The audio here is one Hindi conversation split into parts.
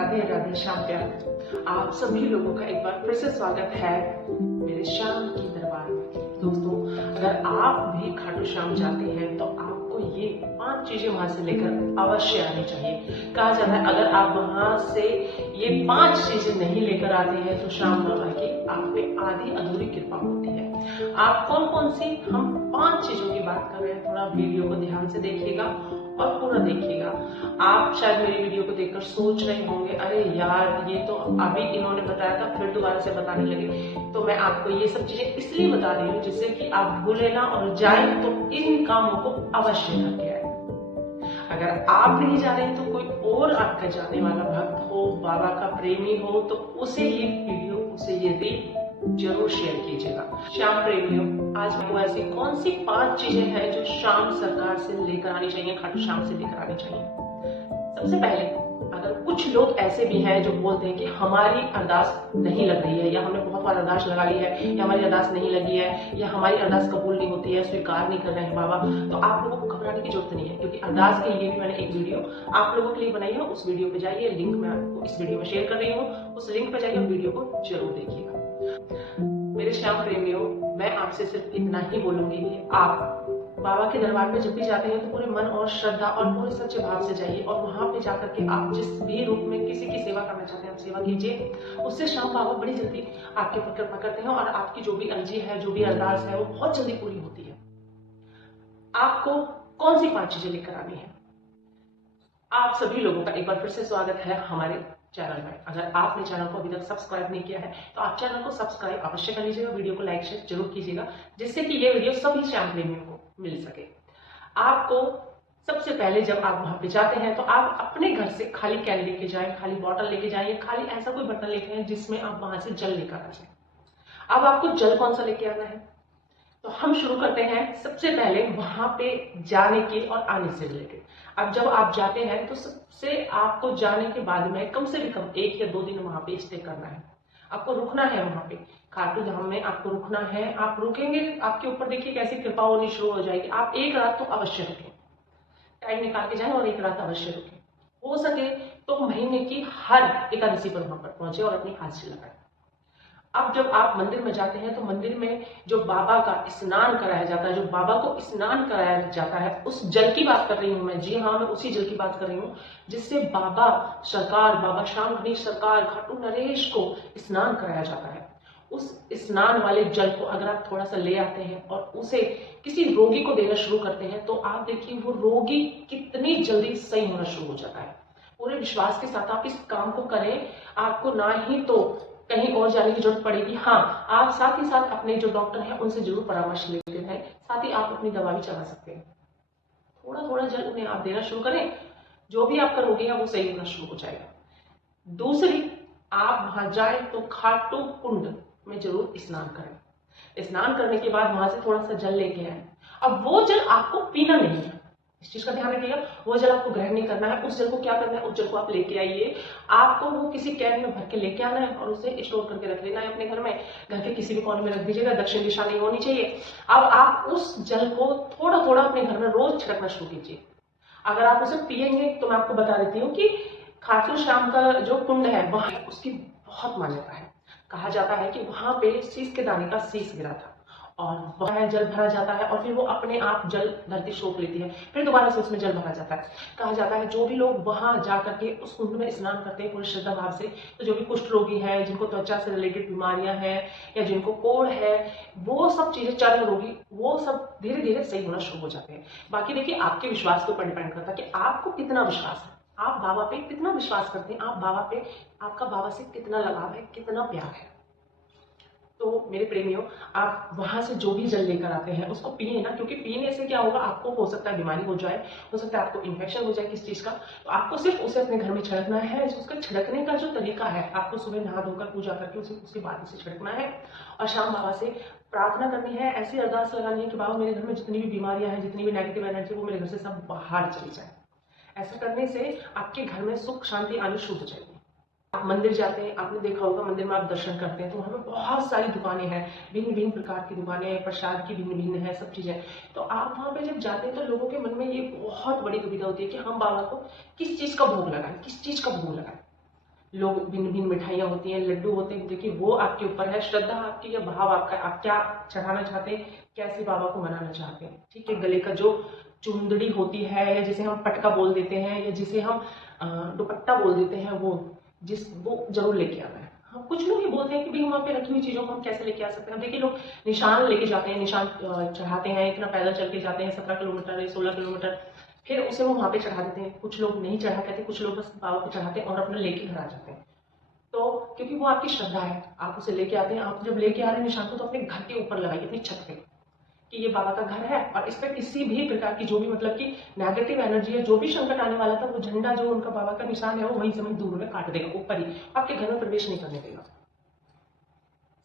राधे राधे श्याम प्यार। आप सभी लोगों का एक बार फिर से स्वागत है मेरे श्याम की दरबार में। दोस्तों, अगर आप भी खाटू श्याम जाते हैं तो आपको ये 5 चीजें वहां से लेकर अवश्य आनी चाहिए। कहा जाता है अगर आप वहां से ये 5 चीजें नहीं लेकर आते हैं तो श्याम बाबा की आप पे आधी अधूरी कृपा होती है। आप कौन कौन सी हम 5 चीजों की बात कर रहे हैं, थोड़ा वीडियो को ध्यान से देखिएगा और पूरा देखिएगा। आप शायद मेरी वीडियो को देखकर सोच रहे होंगे, अरे यार ये तो अभी इन्होंने बताया था फिर दोबारा से बताने लगे। तो मैं आपको ये सब चीजें इसलिए बता रही हूँ जिससे कि आप भूले ना और जाए तो इन कामों को अवश्य करके आए। अगर आप नहीं जा रहे हैं तो कोई और आपका जाने वाला भक्त हो, बाबा का प्रेमी हो, तो उसे ये वीडियो, उसे ये रील जरूर शेयर कीजिएगा। श्याम प्रेमियों, आज आपको ऐसी कौन सी 5 चीजें हैं जो श्याम सरकार से लेकर आनी चाहिए, खाटू श्याम से लेकर आनी चाहिए। सबसे पहले, अगर कुछ लोग ऐसे भी हैं जो बोलते हैं कि हमारी अरदास नहीं लग रही है, या हमने बहुत बार अरदास लगा ली है, या हमारी अरदास नहीं लगी है, या हमारी अरदास कबूल नहीं होती है, स्वीकार नहीं कर रहे हैं बाबा, तो आप लोगों को घबराने की जरूरत नहीं है, क्योंकि अरदास के लिए भी मैंने एक वीडियो आप लोगों के लिए बनाई है। उस वीडियो पे जाइए, लिंक मैं आपको इस वीडियो में शेयर कर रही हूँ, उस लिंक पे जाइए और वीडियो को जरूर देखिएगा। मेरे श्याम प्रेमियों, मैं आपसे सिर्फ इतना ही बोलूंगी कि आप बाबा के दरबार में जब भी जाते हैं तो पूरे मन और श्रद्धा और पूरे सच्चे भाव से जाइए, और वहां पे जाकर के आप जिस भी रूप में किसी की सेवा करना चाहते हैं आप सेवा कीजिए। उससे श्याम बाबा बड़ी जल्दी आपके ऊपर कृपा करते हैं और आपकी जो भी अर्जी है, जो भी अरदास है, वो बहुत जल्दी पूरी होती है। आपको कौन सी 5 चीजें लेकर आनी है? आप सभी लोगों का एक बार फिर से स्वागत है हमारे चैनल में। अगर आपने चैनल को अभी तक सब्सक्राइब नहीं किया है तो आप चैनल को सब्सक्राइब अवश्य कर लीजिएगा, वीडियो को लाइक शेयर जरूर कीजिएगा, जिससे कि ये वीडियो सभी श्याम प्रेमियों को मिल सके। आपको सबसे पहले जब आप वहां पे जाते हैं तो आप अपने घर से खाली कैन लेके जाएं, खाली बॉटल लेके जाएं, खाली ऐसा कोई बर्तन लेके आए जिसमें आप वहां से जल लेकर आ जाए। अब आपको जल कौन सा लेके आना है, तो हम शुरू करते हैं सबसे पहले वहां पे जाने के और आने से रिलेटेड। अब जब आप जाते हैं तो सबसे आपको जाने के बाद में कम से भी कम 1 या 2 दिन वहां पे स्टे करना है। आपको रुकना है वहां पे खाटू धाम में, आपको रुकना है। आप रुकेंगे, आपके ऊपर देखिए कैसी कृपा होनी शुरू हो जाएगी। आप 1 रात तो अवश्य रुकें, टाइम निकाल के जाएं और 1 रात अवश्य रुकें। हो सके तो महीने की हर एकादशी पर वहां पर पहुंचे और अपनी हाजिरी लगाएं। अब जब आप मंदिर में जाते हैं तो मंदिर में जो बाबा का स्नान कराया जाता है, जो बाबा को स्नान कराया जाता है, उस जल की बात कर रही हूं मैं। जी हाँ, मैं उसी जल की बात कर रही हूँ जिससे बाबा सरकार, बाबा श्याम गणेश सरकार, खाटू नरेश को स्नान कराया जाता है। उस स्नान वाले जल को अगर आप थोड़ा सा ले आते हैं और उसे किसी रोगी को देना शुरू करते हैं तो आप देखिए वो रोगी कितनी जल्दी सही होना शुरू हो जाता है। पूरे विश्वास के साथ आप इस काम को करें, आपको ना ही तो कहीं और जाने की जरूरत पड़ेगी। हाँ, आप साथ ही साथ अपने जो डॉक्टर हैं उनसे जरूर परामर्श लेते हैं, साथ ही आप अपनी दवा भी चला सकते हैं। थोड़ा थोड़ा जल उन्हें आप देना शुरू करें, जो भी आपका रोगी है वो सही होना शुरू हो जाएगा। दूसरी, आप वहां जाए तो खाटू कुंड में जरूर स्नान करें। स्नान करने के बाद वहां से थोड़ा सा जल लेके आए। अब वो जल आपको पीना नहीं है, इस चीज का ध्यान रखिएगा। वो जल आपको ग्रहण नहीं करना है। उस जल को क्या करना है, उस जल को आप लेके आइए, आपको वो किसी कैन में भर के लेके आना है और उसे स्टोर करके रख लेना है अपने घर में। घर के किसी भी कोने में रख दीजिएगा, दक्षिण दिशा नहीं होनी चाहिए। अब आप उस जल को थोड़ा थोड़ा अपने घर में रोज छिड़कना शुरू कीजिए। अगर आप उसे पिएंगे तो मैं आपको बता देती हूँ कि खाटू श्याम का जो कुंड है वहां उसकी बहुत मान्यता है। कहा जाता है कि वहां पे शीश के दाने का शीश गिरा था और वह जल भरा जाता है और फिर वो अपने आप जल धरती सोख लेती है, फिर दोबारा से उसमें जल भरा जाता है। कहा जाता है जो भी लोग वहां जाकर के उस कुंड में स्नान करते हैं पूरी श्रद्धा भाव से, तो जो भी कुष्ठ रोगी है, जिनको त्वचा से रिलेटेड बीमारियां हैं या जिनको कोढ़ है, वो सब चीजें, चर्म रोगी, वो सब धीरे धीरे सही होना शुरू हो जाते हैं। बाकी देखिए आपके विश्वास के ऊपर डिपेंड करता है कि आपको कितना विश्वास है, आप बाबा पे कितना विश्वास करते हैं, आप बाबा पे, आपका बाबा से कितना लगाव है, कितना प्यार है। तो मेरे प्रेमियों, आप वहां से जो भी जल लेकर आते हैं उसको पिए ना, क्योंकि पीने से क्या होगा, आपको हो सकता है बीमारी हो जाए, हो सकता है आपको इन्फेक्शन हो जाए किस चीज का। तो आपको सिर्फ उसे अपने घर में छिड़कना है। उसका छिड़कने का जो तरीका है, आपको सुबह नहा धोकर पूजा करके उसके बाद उसे छिड़कना है और शाम बाबा से प्रार्थना करनी है, ऐसी अरदास लगानी है कि बाबा मेरे घर में जितनी भी बीमारियां हैं, जितनी भी नेगेटिव एनर्जी, वो मेरे घर से सब बाहर चली जाए। ऐसा करने से आपके घर में सुख शांति आनी शुरू हो जाएगी। आप मंदिर जाते हैं, आपने देखा होगा मंदिर में आप दर्शन करते हैं तो वहां पे बहुत सारी दुकानें हैं, भिन्न भिन्न प्रकार की दुकानें, प्रसाद की भिन्न भिन्न है, सब चीजें। तो आप वहां पे जब जाते हैं तो लोगों के मन में ये बहुत बड़ी दुविधा होती है कि हम बाबा को किस चीज का भोग लगाएं, किस चीज का भोग लगाएं। लोग भिन्न भिन्न मिठाइयाँ होती हैं, लड्डू होते हैं, देखिए वो आपके ऊपर है, श्रद्धा आपकी या भाव आपका, आप क्या चढ़ाना चाहते हैं, कैसे बाबा को मनाना चाहते हैं। ठीक है, गले का जो चुंदड़ी होती है या जिसे हम पटका बोल देते हैं या जिसे हम दुपट्टा बोल देते हैं, वो जरूर लेके आना है। हाँ, कुछ लोग ये बोलते हैं कि भाई वहाँ पे रखी हुई चीजों को हम कैसे लेके आ सकते हैं। देखिए लोग निशान लेके जाते हैं, निशान चढ़ाते हैं, इतना पैदल चल के जाते हैं 17 किलोमीटर 16 किलोमीटर, फिर उसे वो वहां पे चढ़ा देते हैं। कुछ लोग नहीं चढ़ा करते, कुछ लोग बस बाबा को चढ़ाते हैं और अपना लेके घर आ जाते हैं। तो क्योंकि वो आपकी श्रद्धा है, आप उसे लेके आते हैं। आप जब लेके आ रहे हैं निशान को, तो अपने घर के ऊपर लगाइए, अपनी छत पे, कि ये बाबा का घर है और इस पर किसी भी प्रकार की जो भी मतलब कि नेगेटिव एनर्जी है, जो भी संकट आने वाला था, वो झंडा जो उनका बाबा का निशान है वो वहीं समय दूर में काट देगा, ऊपर ही, आपके घर में प्रवेश नहीं करने देगा।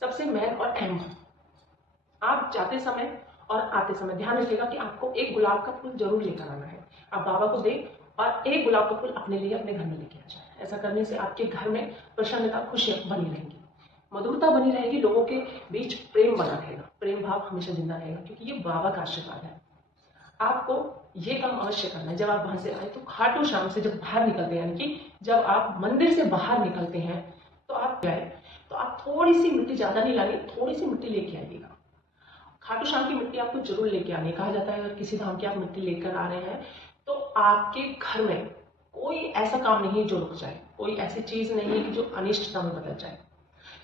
सबसे मेन और अहम, आप जाते समय और आते समय ध्यान रखिएगा कि आपको एक गुलाब का फूल जरूर लेकर आना है। आप बाबा को दें और एक गुलाब का फूल अपने लिए अपने घर में लेके आ जाए। ऐसा करने से आपके घर में प्रसन्नता, खुशियां बनी रहेंगी, मधुरता बनी रहेगी, लोगों के बीच प्रेम बना रहेगा, प्रेम भाव हमेशा जिंदा रहेगा, क्योंकि ये बाबा का आशीर्वाद है। आपको ये काम अवश्य करना है। जब आप वहां से आए तो खाटू श्याम से जब बाहर निकलते हैं, यानी कि जब आप मंदिर से बाहर निकलते हैं, तो आप गए तो आप थोड़ी सी मिट्टी, ज्यादा नहीं लानी, थोड़ी सी मिट्टी लेके आइएगा। खाटू श्याम की मिट्टी आपको जरूर लेके आनी है। कहा जाता है अगर किसी धाम की आप मिट्टी लेकर आ रहे हैं तो आपके घर में कोई ऐसा काम नहीं है जो रुक जाए, कोई ऐसी चीज नहीं है कि जो अनिष्टता में बदल जाए।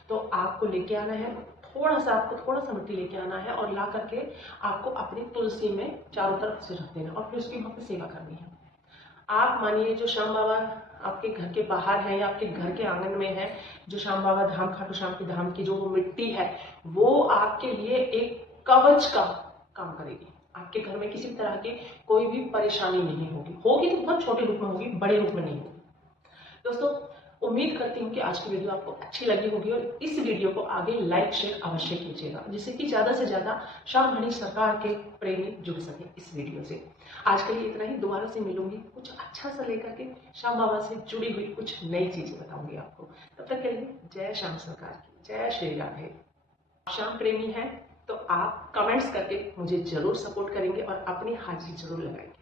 तो आपको लेके आना है, आपको थोड़ा सा मिट्टी लेके आना है और ला करके आपको अपनी तुलसी में चारों तरफ से रख देना और फिर उसकी वहां पर सेवा करनी है। आप मानिए जो श्याम बाबा आपके घर के बाहर है या आपके घर के आंगन में है, जो श्याम बाबा धाम, खाटू श्याम की धाम की जो वो मिट्टी है, वो आपके लिए एक कवच का काम करेगी। आपके घर में किसी तरह की कोई भी परेशानी नहीं होगी, होगी तो बहुत छोटे रूप में होगी, बड़े रूप में नहीं होगी। दोस्तों, उम्मीद करती हूँ कि आज की वीडियो आपको अच्छी लगी होगी और इस वीडियो को आगे लाइक शेयर अवश्य कीजिएगा, जिससे कि ज्यादा से ज्यादा श्याम मणि सरकार के प्रेमी जुड़ सके इस वीडियो से। आज के लिए इतना ही, दोबारा से मिलूंगी कुछ अच्छा सा लेकर के, श्याम बाबा से जुड़ी हुई कुछ नई चीजें बताऊंगी आपको। तब तक के लिए जय श्याम सरकार की, जय श्री राधे। श्याम प्रेमी है तो आप कमेंट्स करके मुझे जरूर सपोर्ट करेंगे और अपनी हाजिरी जरूर लगाएंगे।